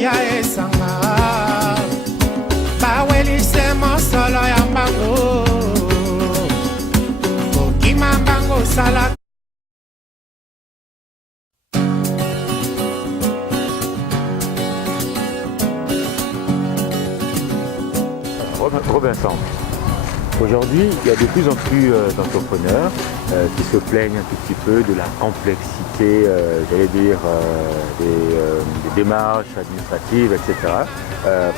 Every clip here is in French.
ya esanga bawelise mosolo ya mbango kokima mbango sala. Robinson, aujourd'hui, il y a de plus en plus d'entrepreneurs qui se plaignent un tout petit peu de la complexité, j'allais dire, des démarches administratives, etc.,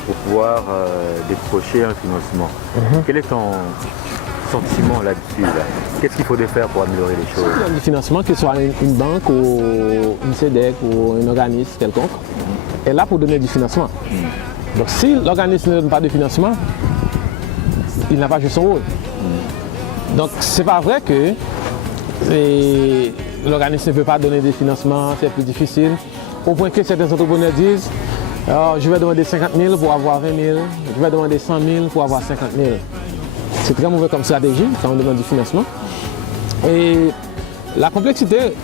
pour pouvoir décrocher un financement. Quel est ton sentiment là-dessus là? Qu'est-ce qu'il faudrait faire pour améliorer les choses? Du financement, que ce soit une banque ou une CEDEC ou un organisme quelconque, est là pour donner du financement. Donc si l'organisme ne donne pas de financement, il n'a pas joué son rôle. Donc c'est pas vrai que l'organisme ne veut pas donner des financements, c'est plus difficile. Au point que certains entrepreneurs disent oh, je vais demander 50 000 pour avoir 20 000, je vais demander 100 000 pour avoir 50 000. C'est très mauvais comme stratégie quand on demande du financement. Et la complexité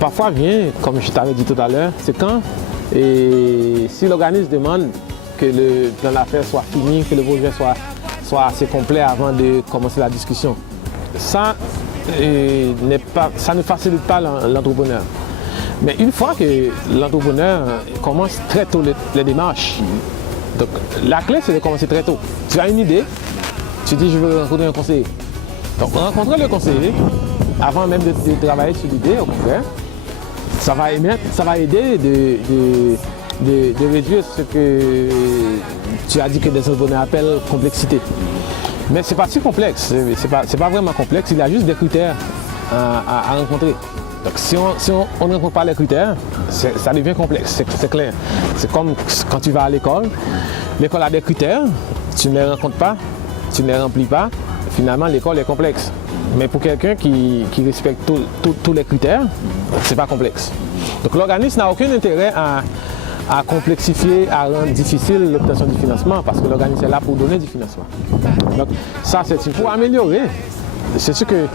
parfois vient, comme je t'avais dit tout à l'heure, c'est quand si l'organisme demande que le plan d'affaires soit fini, que le projet soit assez complet avant de commencer la discussion. Ça ne facilite pas l'entrepreneur. Mais une fois que l'entrepreneur commence très tôt les démarches, donc la clé c'est de commencer très tôt. Tu as une idée, tu dis je veux rencontrer un conseiller. Donc rencontrer le conseiller avant même de travailler sur l'idée, au contraire, ça va aider de réduire ce que tu as dit que des entrepreneurs appellent complexité. Mais ce n'est pas si complexe, c'est pas vraiment complexe, il y a juste des critères à rencontrer. Donc si on ne rencontre pas les critères, ça devient complexe, c'est clair. C'est comme quand tu vas à l'école, l'école a des critères, tu ne les rencontres pas, tu ne les remplis pas, finalement l'école est complexe. Mais pour quelqu'un qui respecte tous les critères, ce n'est pas complexe. Donc l'organisme n'a aucun intérêt à complexifier, à rendre difficile l'obtention du financement parce que l'organisme est là pour donner du financement. Donc ça c'est pour améliorer. C'est sûr que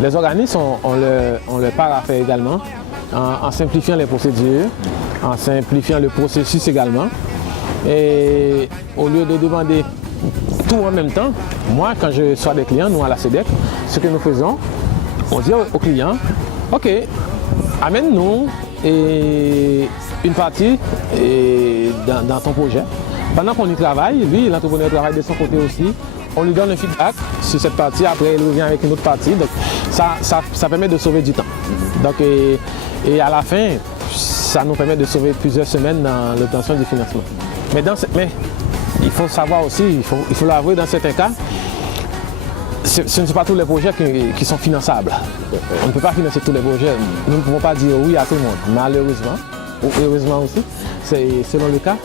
les organismes ont leur part à faire également en simplifiant les procédures, en simplifiant le processus également. Et au lieu de demander tout en même temps, moi quand je sois des clients, nous à la CEDEC, ce que nous faisons, on dit au client, ok, amène-nous une partie dans ton projet. Pendant qu'on y travaille, lui, l'entrepreneur travaille de son côté aussi. On lui donne un feedback sur cette partie, après il revient avec une autre partie. Donc ça permet de sauver du temps. Donc, et à la fin, ça nous permet de sauver plusieurs semaines dans l'obtention du financement. Mais il faut savoir aussi, il faut l'avouer, dans certains cas, ce ne sont pas tous les projets qui sont finançables. On ne peut pas financer tous les projets. Nous ne pouvons pas dire oui à tout le monde, malheureusement. Ou heureusement aussi, c'est selon le cas.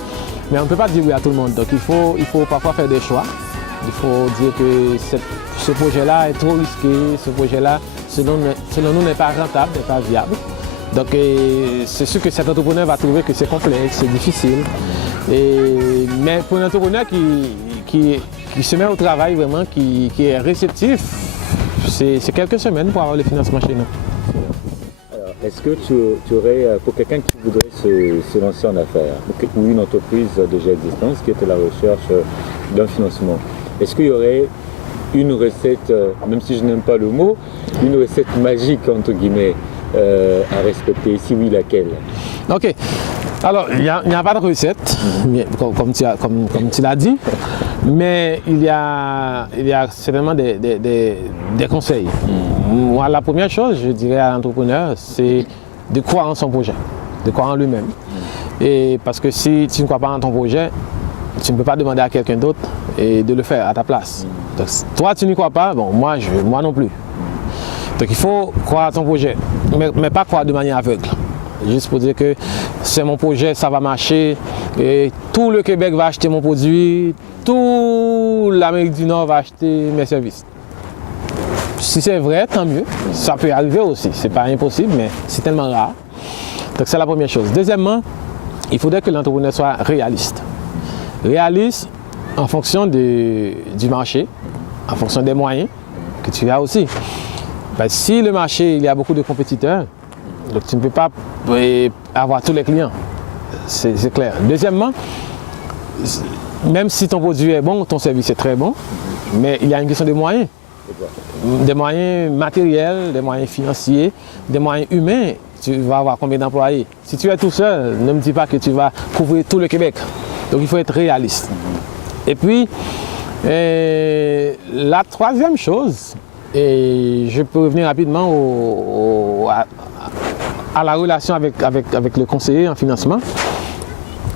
Mais on ne peut pas dire oui à tout le monde. Donc il faut parfois faire des choix. Il faut dire que ce projet-là est trop risqué, ce projet-là, selon nous, n'est pas rentable, n'est pas viable. Donc c'est sûr que cet entrepreneur va trouver que c'est complexe, c'est difficile. Mais pour un entrepreneur qui se met au travail vraiment, qui est réceptif, c'est quelques semaines pour avoir le financement chez nous. Est-ce que tu aurais, pour quelqu'un qui voudrait se lancer en affaires, ou une entreprise déjà existante qui est à la recherche d'un financement, est-ce qu'il y aurait une recette, même si je n'aime pas le mot, une recette magique entre guillemets à respecter? Si oui, laquelle? Ok. Alors, il n'y a pas de recette, comme tu l'as dit, mais il y a certainement des conseils. Moi, la première chose, je dirais à l'entrepreneur, c'est de croire en son projet, de croire en lui-même. Et parce que si tu ne crois pas en ton projet, tu ne peux pas demander à quelqu'un d'autre de le faire à ta place. Donc, toi, tu n'y crois pas, bon, moi non plus. Donc, il faut croire à ton projet, mais pas croire de manière aveugle. Juste pour dire que c'est mon projet, ça va marcher, et tout le Québec va acheter mon produit, toute l'Amérique du Nord va acheter mes services. Si c'est vrai, tant mieux, ça peut arriver aussi, c'est pas impossible, mais c'est tellement rare. Donc c'est la première chose. Deuxièmement, il faudrait que l'entrepreneur soit réaliste. Réaliste en fonction du marché, en fonction des moyens que tu as aussi. Ben, si le marché, il y a beaucoup de compétiteurs, donc tu ne peux pas avoir tous les clients. c'est clair. Deuxièmement, même si ton produit est bon, ton service est très bon, mais il y a une question de moyens. Des moyens matériels, des moyens financiers, des moyens humains. Tu vas avoir combien d'employés? Si tu es tout seul, ne me dis pas que tu vas couvrir tout le Québec. Donc il faut être réaliste. Et puis, la troisième chose, et je peux revenir rapidement à la relation avec le conseiller en financement.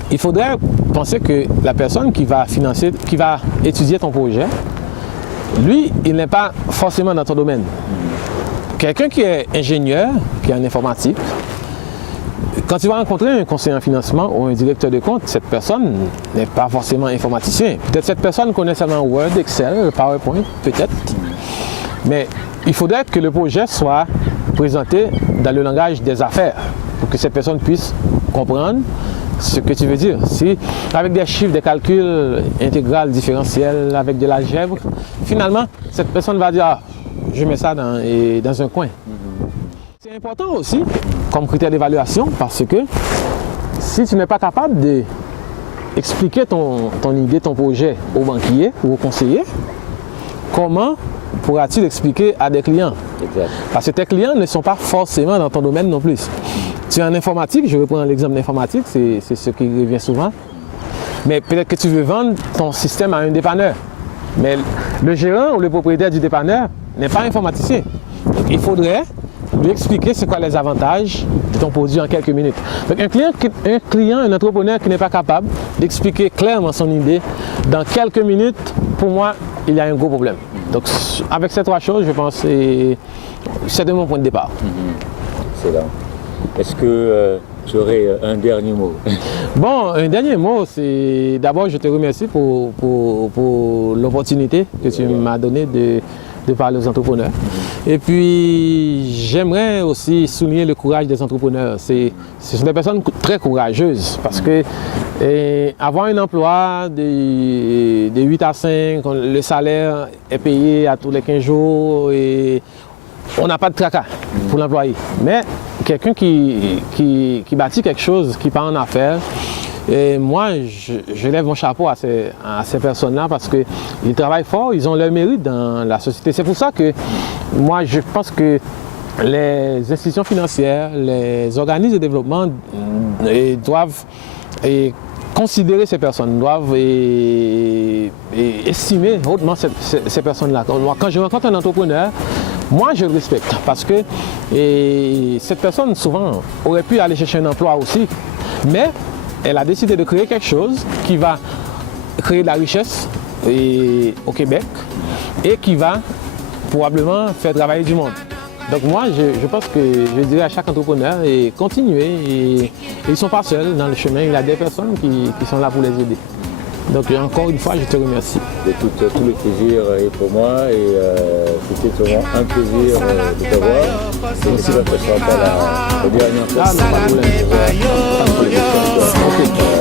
Il faudrait penser que la personne qui va financer, qui va étudier ton projet, lui, il n'est pas forcément dans ton domaine. Quelqu'un qui est ingénieur, qui est en informatique, quand tu vas rencontrer un conseiller en financement ou un directeur de compte, cette personne n'est pas forcément informaticien. Peut-être cette personne connaît seulement Word, Excel, PowerPoint, peut-être. Mais il faudrait que le projet soit présenté dans le langage des affaires pour que cette personne puisse comprendre ce que tu veux dire. Si, avec des chiffres, des calculs intégrales, différentiels, avec de l'algèbre, finalement, cette personne va dire ah, je mets ça dans un coin. C'est important aussi comme critère d'évaluation parce que si tu n'es pas capable d'expliquer ton idée, ton projet au banquier ou au conseiller, comment pourras-tu l'expliquer à des clients? Exact. Parce que tes clients ne sont pas forcément dans ton domaine non plus. Tu es en informatique, je reprends l'exemple d'informatique, c'est ce qui revient souvent. Mais peut-être que tu veux vendre ton système à un dépanneur. Mais le gérant ou le propriétaire du dépanneur n'est pas informaticien. Donc il faudrait lui expliquer c'est quoi les avantages de ton produit en quelques minutes. Donc un entrepreneur qui n'est pas capable d'expliquer clairement son idée dans quelques minutes, pour moi, il y a un gros problème. Donc avec ces trois choses, je pense que c'est de mon point de départ. C'est là. Est-ce que tu aurais un dernier mot? Bon, un dernier mot, c'est d'abord je te remercie pour l'opportunité que tu m'as donnée de parler aux entrepreneurs. Et puis j'aimerais aussi souligner le courage des entrepreneurs. Ce sont des personnes très courageuses parce que avoir un emploi de 8 à 5, le salaire est payé à tous les 15 jours et on n'a pas de tracas pour l'employé. Mais quelqu'un qui bâtit quelque chose, qui part en affaires, et moi, je lève mon chapeau à ces personnes-là parce qu'ils travaillent fort, ils ont leur mérite dans la société. C'est pour ça que moi, je pense que les institutions financières, les organismes de développement doivent considérer ces personnes, doivent estimer hautement ces personnes-là. Quand je rencontre un entrepreneur, moi je le respecte parce que cette personne souvent aurait pu aller chercher un emploi aussi, mais elle a décidé de créer quelque chose qui va créer de la richesse au Québec et qui va probablement faire travailler du monde. Donc moi, je pense que je dirais à chaque entrepreneur et continuer. Et ils ne sont pas seuls dans le chemin, il y a des personnes qui sont là pour les aider. Donc encore une fois, je te remercie. Écoute, tout le plaisir est pour moi et c'était vraiment un plaisir de te voir. Et merci d'être présent à la dernière fois. Ah, non, pas de problème. Pas de problème. Merci encore.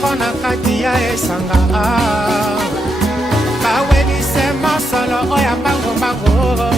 moko na kati ya esanga kawelise mosolo oya mbango mbango